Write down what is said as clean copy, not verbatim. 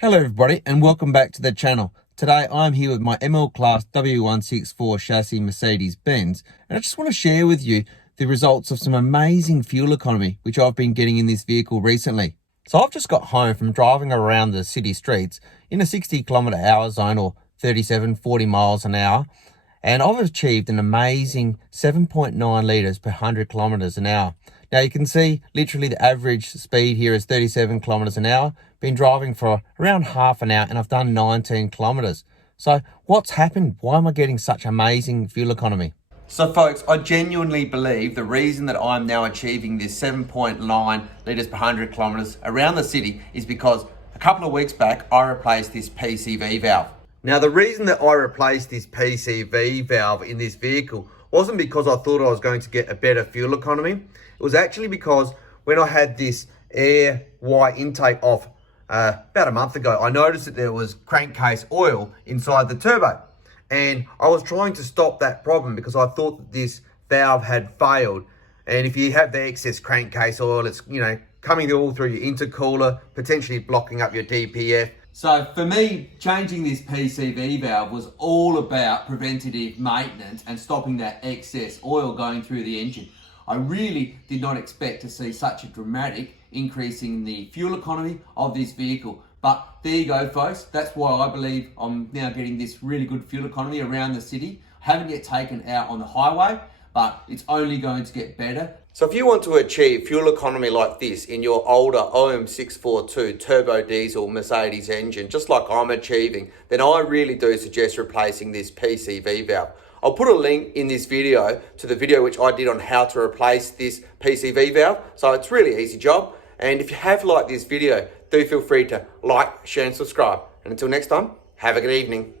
Hello everybody and welcome back to the channel. Today I'm here with my ML Class W164 chassis Mercedes-Benz, and I just want to share with you the results of some amazing fuel economy which I've been getting in this vehicle recently. So I've just got home from driving around the city streets in a 60km/h zone, or 40 miles an hour, and I've achieved an amazing 7.9 litres per 100 kilometres an hour. Now you can see literally the average speed here is 37 kilometres an hour. Been driving for around half an hour and I've done 19 kilometres. So what's happened? Why am I getting such amazing fuel economy? So folks, I genuinely believe the reason that I'm now achieving this 7.9 litres per 100 kilometres around the city is because a couple of weeks back I replaced this PCV valve. Now the reason that I replaced this PCV valve in this vehicle wasn't because I thought I was going to get a better fuel economy. It was actually because when I had this air Y intake off about a month ago, I noticed that there was crankcase oil inside the turbo. And I was trying to stop that problem because I thought that this valve had failed. And if you have the excess crankcase oil, it's, coming all through your intercooler, potentially blocking up your DPF. So for me, changing this PCV valve was all about preventative maintenance and stopping that excess oil going through the engine. I really did not expect to see such a dramatic increase in the fuel economy of this vehicle. But there you go, folks. That's why I believe I'm now getting this really good fuel economy around the city. I haven't yet taken out on the highway, but it's only going to get better. So if you want to achieve fuel economy like this in your older OM642 turbo diesel Mercedes engine, just like I'm achieving, then I really do suggest replacing this PCV valve. I'll put a link in this video to the video which I did on how to replace this PCV valve. So it's really easy job. And if you have liked this video, do feel free to like, share and subscribe. And until next time, have a good evening.